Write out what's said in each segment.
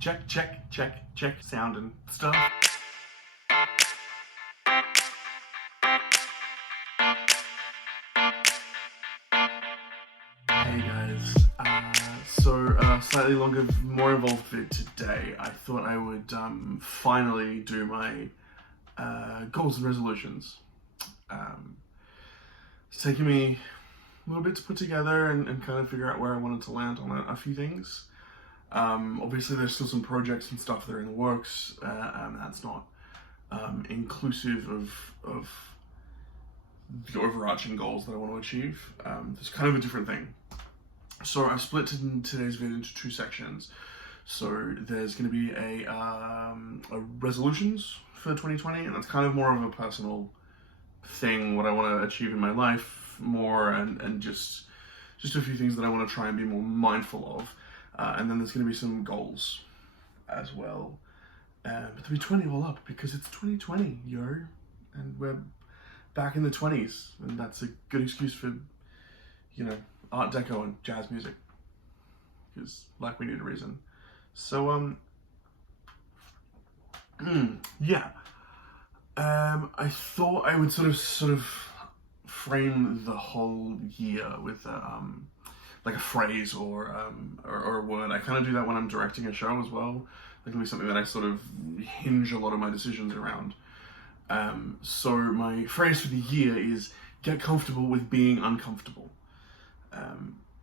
Check, sound and stuff. Hey guys, slightly longer, more involved vid today. I thought I would finally do my goals and resolutions. It's taken me a little bit to put together and kind of figure out where I wanted to land on a few things. Obviously there's still some projects and stuff that are in the works, and that's not inclusive of the overarching goals that I want to achieve. It's kind of a different thing. So I've split today's video into two sections. So there's going to be a resolutions for 2020, and that's kind of more of a personal thing, what I want to achieve in my life more, and just a few things that I want to try and be more mindful of. And then there's going to be some goals as well. But there'll be 20 all up because it's 2020, yo, and we're back in the 20s, and that's a good excuse for, you know, Art Deco and jazz music, because like we need a reason. So yeah, I thought I would sort of frame the whole year with like a phrase or a word. I kind of do that when I'm directing a show as well. That can be something that I sort of hinge a lot of my decisions around. So my phrase for the year is get comfortable with being uncomfortable,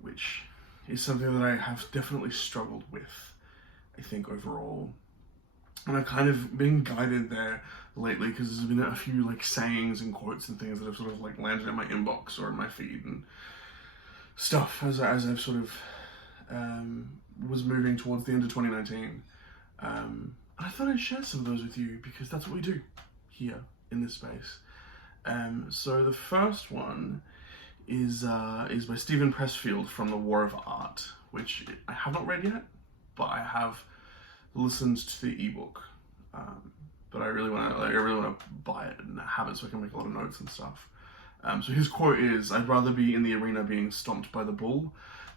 which is something that I have definitely struggled with, I think, overall. And I've kind of been guided there lately because there's been a few like sayings and quotes and things that have sort of like landed in my inbox or in my feed and stuff as I've sort of was moving towards the end of 2019. I thought I'd share some of those with you because that's what we do here in this space. So the first one is by Stephen Pressfield from The War of Art, which I have not read yet, but I have listened to the ebook. But I really want to buy it and have it so I can make a lot of notes and stuff. So his quote is, "I'd rather be in the arena being stomped by the bull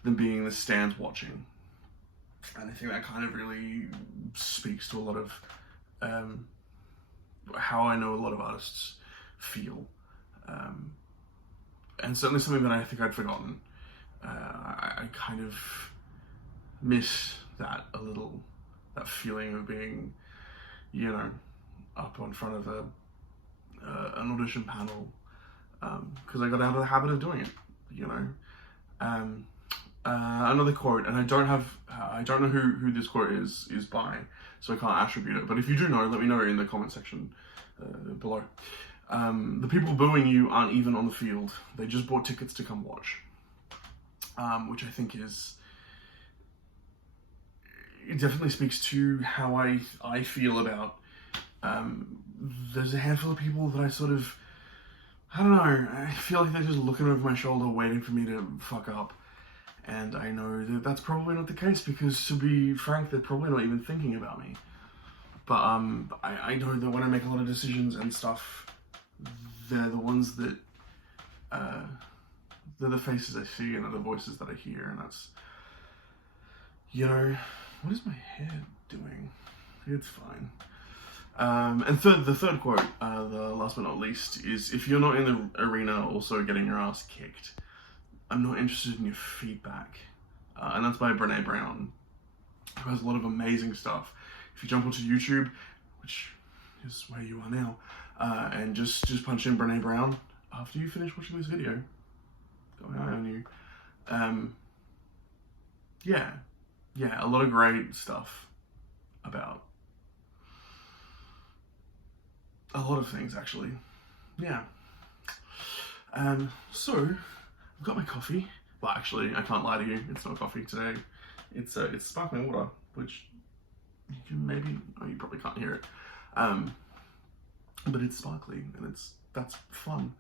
than being in the stands watching." And I think that kind of really speaks to a lot of how I know a lot of artists feel. And certainly something that I think I'd forgotten. I kind of miss that a little, that feeling of being, you know, up in front of an audition panel, because I got out of the habit of doing it, you know. Another quote, and I don't know who this quote is by, so I can't attribute it, but if you do know, let me know in the comment section below. The people booing you aren't even on the field. They just bought tickets to come watch. Which I think it definitely speaks to how I feel about, there's a handful of people that I sort of, I don't know, I feel like they're just looking over my shoulder waiting for me to fuck up. And I know that that's probably not the case because, to be frank, they're probably not even thinking about me. But I know that when I make a lot of decisions and stuff, they're the ones that, they're the faces I see and they're the voices that I hear, and that's, you know, what is my head doing? It's fine. And the third quote, the last but not least, is, "If you're not in the arena also getting your ass kicked, I'm not interested in your feedback." And that's by Brene Brown, who has a lot of amazing stuff. If you jump onto YouTube, which is where you are now, and just punch in Brene Brown after you finish watching this video, got my eye on you. Yeah, a lot of great stuff about a lot of things, actually. Yeah. So I've got my coffee. Well, actually, I can't lie to you. It's not coffee today. It's sparkling water, which you can you probably can't hear it. But it's sparkling, and that's fun.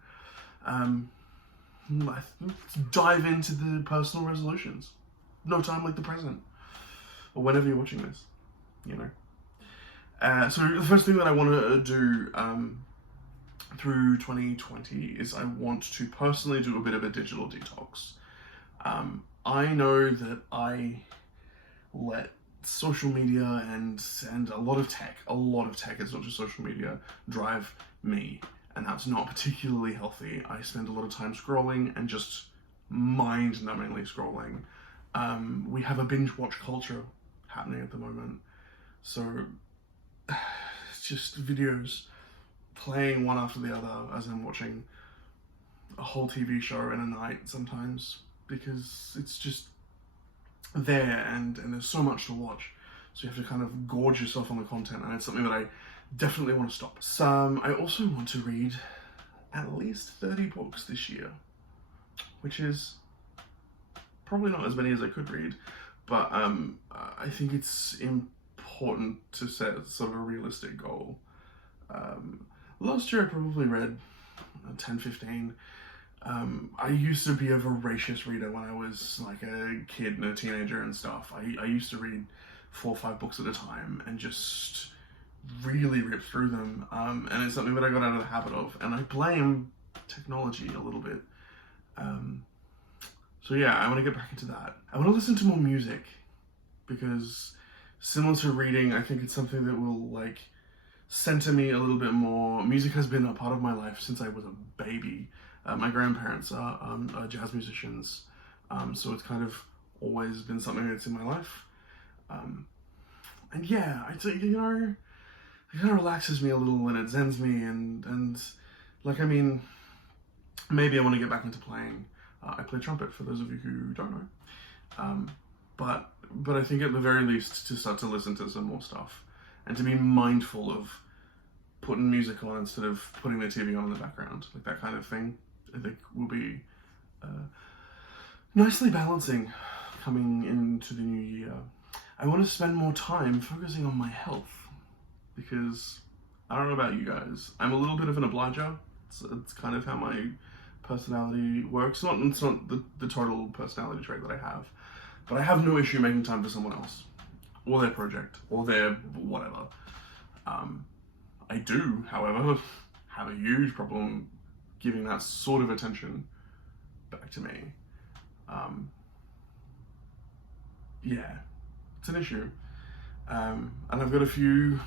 Let's dive into the personal resolutions. No time like the present, or whenever you're watching this, you know. So the first thing that I want to do through 2020 is I want to personally do a bit of a digital detox. I know that I let social media and a lot of tech, it's not just social media, drive me. And that's not particularly healthy. I spend a lot of time scrolling and just mind-numbingly scrolling. We have a binge watch culture happening at the moment. So it's just videos playing one after the other as I'm watching a whole TV show in a night sometimes, because it's just there and there's so much to watch. So you have to kind of gorge yourself on the content, and it's something that I definitely want to stop. I also want to read at least 30 books this year, which is probably not as many as I could read, but I think it's important to set sort of a realistic goal. Last year I probably read 10, 15. I used to be a voracious reader when I was like a kid and a teenager and stuff. I used to read 4 or 5 books at a time and just really rip through them. And it's something that I got out of the habit of, and I blame technology a little bit. So yeah, I want to get back into that. I want to listen to more music, because similar to reading, I think it's something that will like center me a little bit more. Music has been a part of my life since I was a baby. My grandparents are jazz musicians, so it's kind of always been something that's in my life. And yeah, it kind of relaxes me a little, and it zens me, and like, I mean, maybe I want to get back into playing. I play trumpet, for those of you who don't know. But I think at the very least to start to listen to some more stuff, and to be mindful of putting music on instead of putting the TV on in the background, like that kind of thing, I think will be nicely balancing coming into the new year. I want to spend more time focusing on my health, because I don't know about you guys, I'm a little bit of an obliger. It's kind of how my personality works. It's not the total personality trait that I have, but I have no issue making time for someone else, or their project, or their whatever. I do, however, have a huge problem giving that sort of attention back to me. Yeah, it's an issue. And I've got a few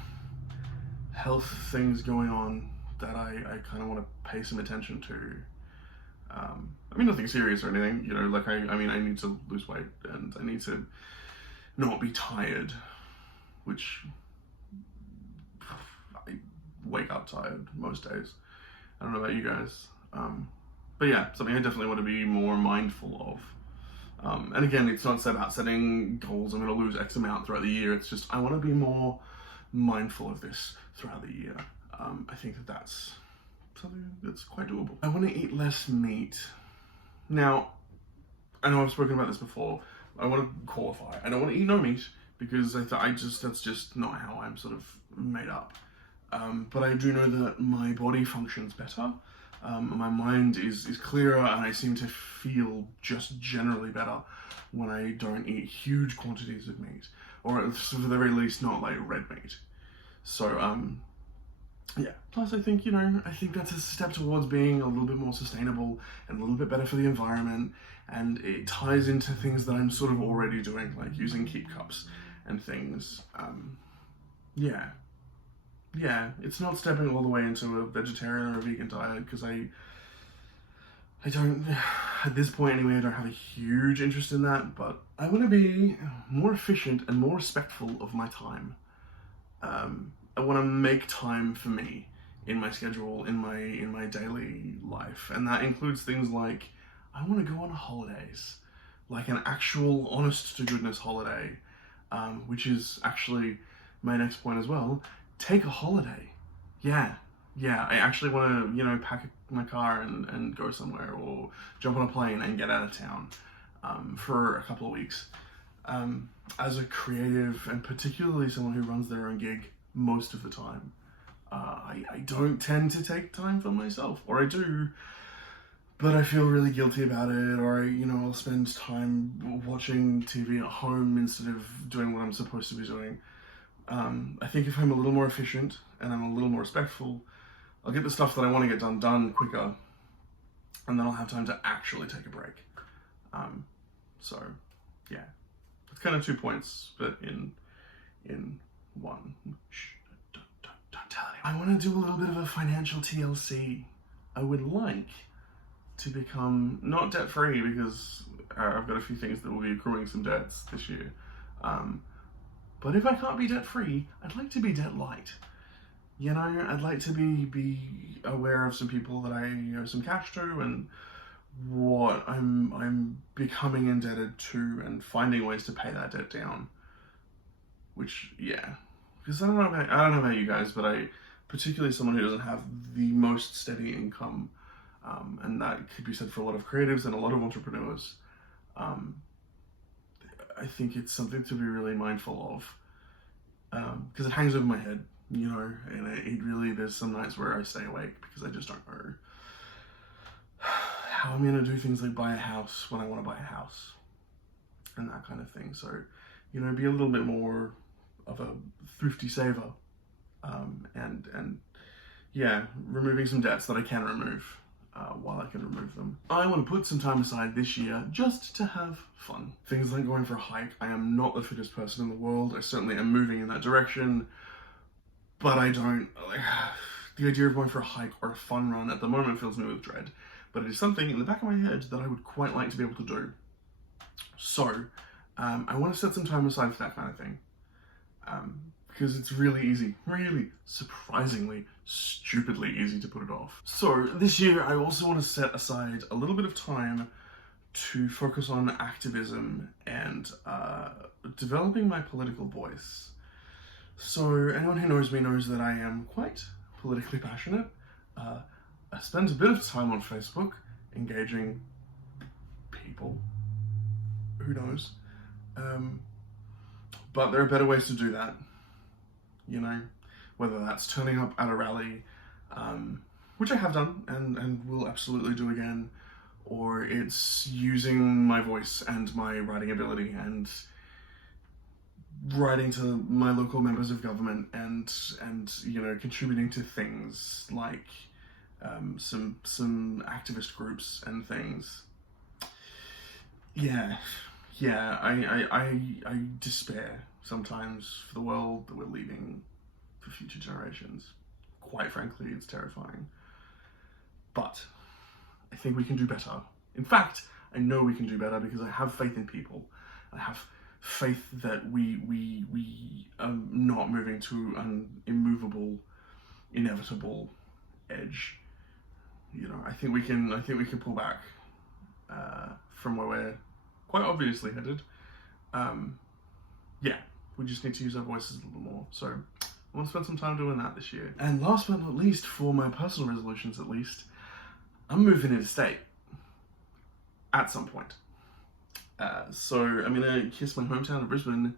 health things going on that I kind of want to pay some attention to. I mean, nothing serious or anything, like I need to lose weight, and I need to not be tired, which I wake up tired most days. I don't know about you guys. But yeah, something I definitely want to be more mindful of. And again, it's not about setting goals, I'm going to lose X amount throughout the year. It's just, I want to be more mindful of this throughout the year. I think that's something that's quite doable. I want to eat less meat. Now, I know I've spoken about this before. I want to qualify. I don't want to eat no meat, because that's just not how I'm sort of made up. But I do know that my body functions better. My mind is clearer, and I seem to feel just generally better when I don't eat huge quantities of meat, or at the very least not like red meat. So yeah, plus I think that's a step towards being a little bit more sustainable and a little bit better for the environment, and it ties into things that I'm sort of already doing, like using keep cups and things. Yeah, it's not stepping all the way into a vegetarian or a vegan diet, because I don't, at this point anyway, I don't have a huge interest in that, but I want to be more efficient and more respectful of my time. I want to make time for me in my schedule, in my daily life, and that includes things like, I want to go on holidays, like an actual honest to goodness holiday, which is actually my next point as well. Take a holiday. Yeah, I actually want to, pack my car and go somewhere, or jump on a plane and get out of town for a couple of weeks. As a creative, and particularly someone who runs their own gig most of the time, I don't tend to take time for myself, or I do, but I feel really guilty about it, or I'll spend time watching TV at home instead of doing what I'm supposed to be doing. I think if I'm a little more efficient and I'm a little more respectful, I'll get the stuff that I want to get done quicker, and then I'll have time to actually take a break. So yeah, it's kind of 2 points, but in I want to do a little bit of a financial TLC. I would like to become not debt-free, because I've got a few things that will be accruing some debts this year. But if I can't be debt-free, I'd like to be debt-light. You know, I'd like to be aware of some people that I owe some cash to, and what I'm becoming indebted to, and finding ways to pay that debt down. Which, yeah, because I don't know about you guys, but I, particularly someone who doesn't have the most steady income, and that could be said for a lot of creatives and a lot of entrepreneurs. I think it's something to be really mindful of, because it hangs over my head, you know, and it really, there's some nights where I stay awake because I just don't know how I'm going to do things like buy a house when I want to buy a house and that kind of thing. So, you know, be a little bit more of a thrifty saver, and yeah, removing some debts that I can remove while I can remove them. I want to put some time aside this year just to have fun. Things like going for a hike. I am not the fittest person in the world. I certainly am moving in that direction, but I don't, like, the idea of going for a hike or a fun run at the moment fills me with dread, but it is something in the back of my head that I would quite like to be able to do. So, I want to set some time aside for that kind of thing. Because it's really easy, really surprisingly, stupidly easy to put it off. So this year I also want to set aside a little bit of time to focus on activism and developing my political voice. So anyone who knows me knows that I am quite politically passionate. I spend a bit of time on Facebook engaging people, who knows, but there are better ways to do that. You know, whether that's turning up at a rally, which I have done and will absolutely do again, or it's using my voice and my writing ability and writing to my local members of government and you know, contributing to things like some activist groups and things. Yeah, I despair sometimes for the world that we're leaving for future generations. Quite frankly, it's terrifying. But I think we can do better. In fact, I know we can do better because I have faith in people. I have faith that we are not moving to an immovable, inevitable edge. You know, I think we can pull back from where we're quite obviously headed. Yeah, we just need to use our voices a little more. So I want to spend some time doing that this year. And last but not least, for my personal resolutions at least, I'm moving interstate at some point. So I'm gonna kiss my hometown of Brisbane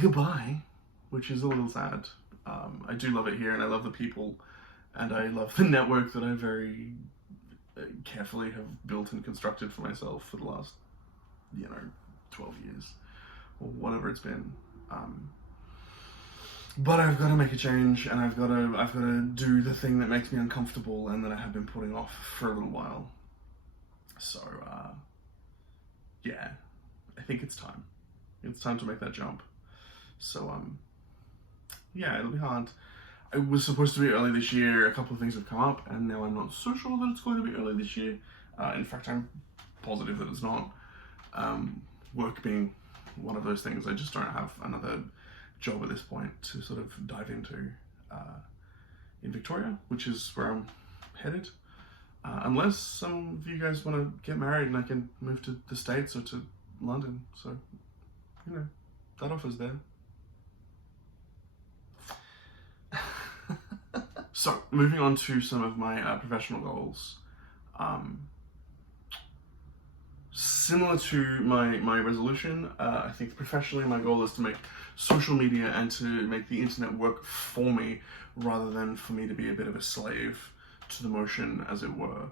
goodbye, which is a little sad. I do love it here, and I love the people, and I love the network that I very carefully have built and constructed for myself for the last, 12 years or whatever it's been. But I've got to make a change, and I've got to do the thing that makes me uncomfortable and that I have been putting off for a little while. So yeah, I think it's time. It's time to make that jump. So yeah, it'll be hard. It was supposed to be early this year. A couple of things have come up, and now I'm not so sure that it's going to be early this year. In fact, I'm positive that it's not. Work being one of those things, I just don't have another job at this point to sort of dive into in Victoria, which is where I'm headed. Unless some of you guys want to get married and I can move to the States or to London. So, that offer's there. So, moving on to some of my professional goals. Similar to my resolution, I think professionally my goal is to make social media and to make the internet work for me rather than for me to be a bit of a slave to the motion, as it were.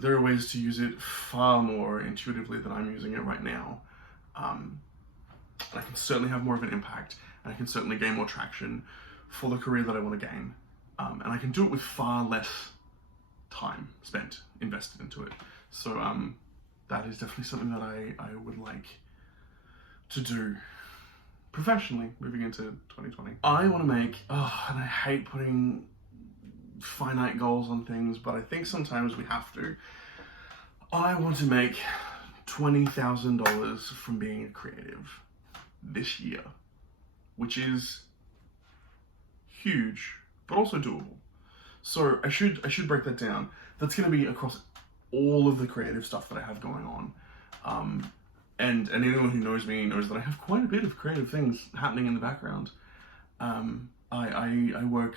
There are ways to use it far more intuitively than I'm using it right now. I can certainly have more of an impact, and I can certainly gain more traction for the career that I want to gain. And I can do it with far less time spent invested into it. So that is definitely something that I would like to do professionally moving into 2020. I want to make, and I hate putting finite goals on things, but I think sometimes we have to. I want to make $20,000 from being a creative this year, which is huge, but also doable. So I should break that down. That's going to be across all of the creative stuff that I have going on. And anyone who knows me knows that I have quite a bit of creative things happening in the background. I work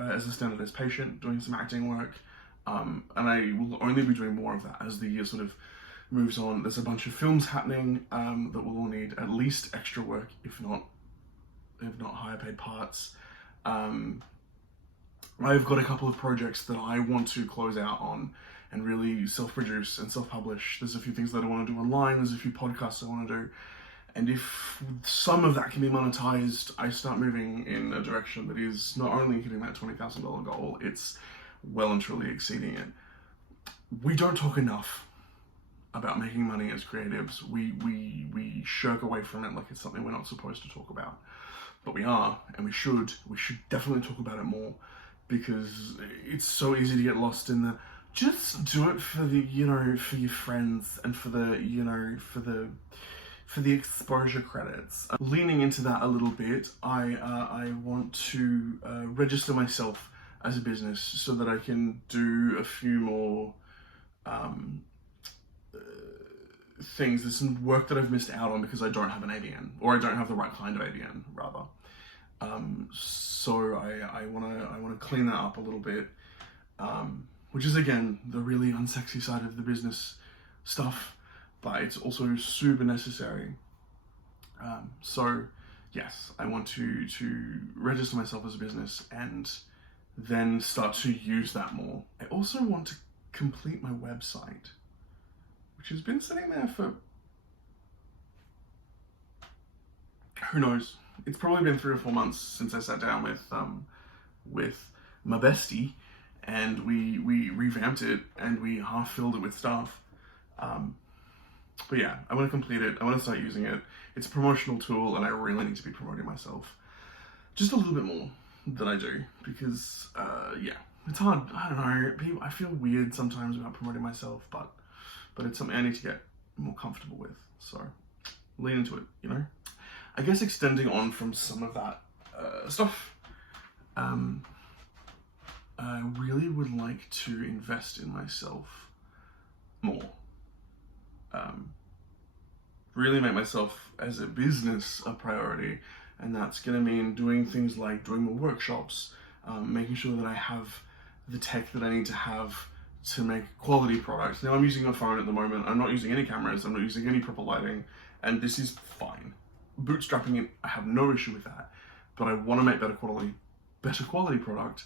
as a standardized patient, doing some acting work, and I will only be doing more of that as the year sort of moves on. There's a bunch of films happening that will all need at least extra work, if not higher paid parts. I've got a couple of projects that I want to close out on and really self-produce and self-publish. There's a few things that I want to do online. There's a few podcasts I want to do. And if some of that can be monetized, I start moving in a direction that is not only hitting that $20,000 goal, it's well and truly exceeding it. We don't talk enough about making money as creatives. We shirk away from it like it's something we're not supposed to talk about. But we are, and we should definitely talk about it more, because it's so easy to get lost in the, just do it for the, for your friends and for the, for the exposure credits. Leaning into that a little bit, I want to register myself as a business so that I can do a few more things. There's some work that I've missed out on because I don't have an ABN, or I don't have the right kind of ABN, rather. So I want to clean that up a little bit, which is, again, the really unsexy side of the business stuff, but it's also super necessary. So yes, I want to register myself as a business and then start to use that more. I also want to complete my website, which has been sitting there for, who knows? It's probably been 3 or 4 months since I sat down with my bestie, and we revamped it and we half filled it with stuff. But yeah, I want to complete it. I want to start using it. It's a promotional tool, and I really need to be promoting myself just a little bit more than I do, because yeah, it's hard. I don't know. I feel weird sometimes about promoting myself, but it's something I need to get more comfortable with. So lean into it, I guess extending on from some of that stuff, I really would like to invest in myself more. Really make myself as a business a priority, and that's going to mean doing things like doing more workshops, making sure that I have the tech that I need to have to make quality products. Now I'm using a phone at the moment. I'm not using any cameras. I'm not using any proper lighting, and this is fine. Bootstrapping it, I have no issue with that, but I want to make better quality product,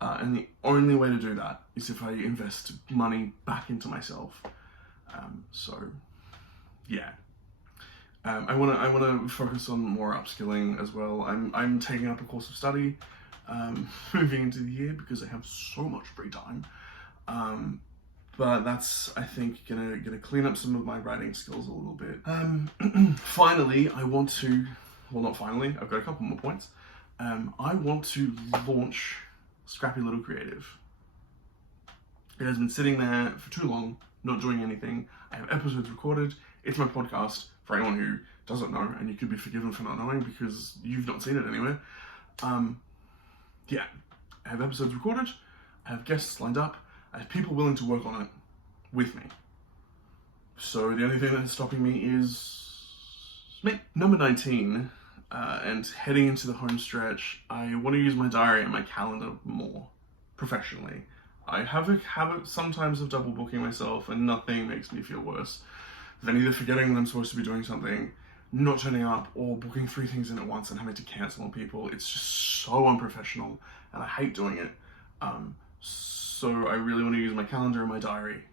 and the only way to do that is if I invest money back into myself. So yeah, I want to focus on more upskilling as well. I'm taking up a course of study, moving into the year, because I have so much free time. But that's, I think, gonna clean up some of my writing skills a little bit. Finally, I want to, well, not finally, I've got a couple more points. I want to launch Scrappy Little Creative. It has been sitting there for too long, not doing anything. I have episodes recorded. It's my podcast, for anyone who doesn't know, and you could be forgiven for not knowing because you've not seen it anywhere. Yeah, I have episodes recorded. I have guests lined up. I have people willing to work on it with me. So the only thing that's stopping me is me. Number 19, and heading into the home stretch, I want to use my diary and my calendar more professionally. I have a habit sometimes of double booking myself, and nothing makes me feel worse than either forgetting that I'm supposed to be doing something, not turning up, or booking 3 things in at once and having to cancel on people. It's just so unprofessional, and I hate doing it. So I really want to use my calendar and my diary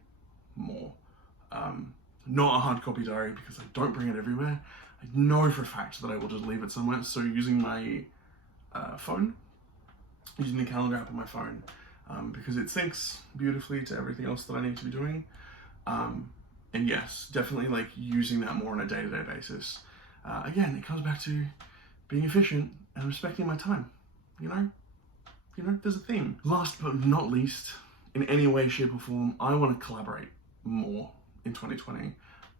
more. Not a hard copy diary, because I don't bring it everywhere. I know for a fact that I will just leave it somewhere. So using my phone, using the calendar app on my phone, because it syncs beautifully to everything else that I need to be doing. And yes, definitely like using that more on a day-to-day basis. Again, it comes back to being efficient and respecting my time, you know, there's a theme. Last but not least, in any way, shape or form, I want to collaborate more in 2020.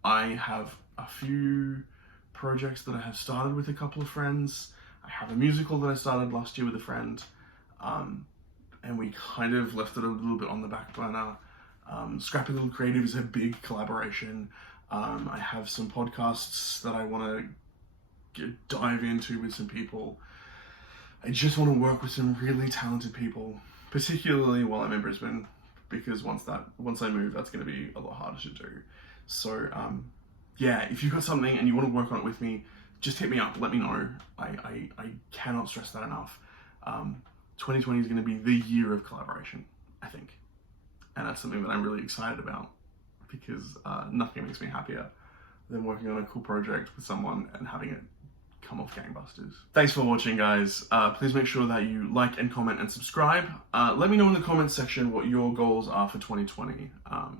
I have a few projects that I have started with a couple of friends. I have a musical that I started last year with a friend, and we kind of left it a little bit on the back burner. Scrappy Little Creative is a big collaboration. I have some podcasts that I want to dive into with some people. I just want to work with some really talented people, particularly while I'm in Brisbane, because once I move, that's going to be a lot harder to do. So yeah, if you've got something and you want to work on it with me, just hit me up, let me know. I cannot stress that enough. 2020 is going to be the year of collaboration, I think. And that's something that I'm really excited about, because nothing makes me happier than working on a cool project with someone and having it come off gangbusters. Thanks for watching, guys. Please make sure that you like and comment and subscribe. Let me know in the comments section what your goals are for 2020.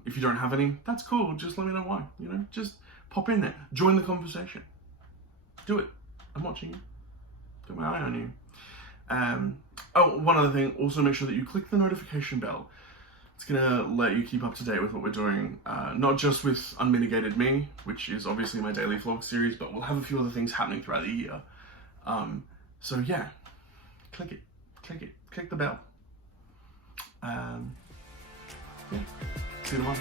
If you don't have any, that's cool. Just let me know why. You know, just pop in there. Join the conversation. Do it. I'm watching you. Got my eye on you. Oh, one other thing. Also, make sure that you click the notification bell. It's gonna let you keep up to date with what we're doing, not just with Unmitigated Me, which is obviously my daily vlog series, but we'll have a few other things happening throughout the year. So yeah, click the bell. Yeah, see you tomorrow.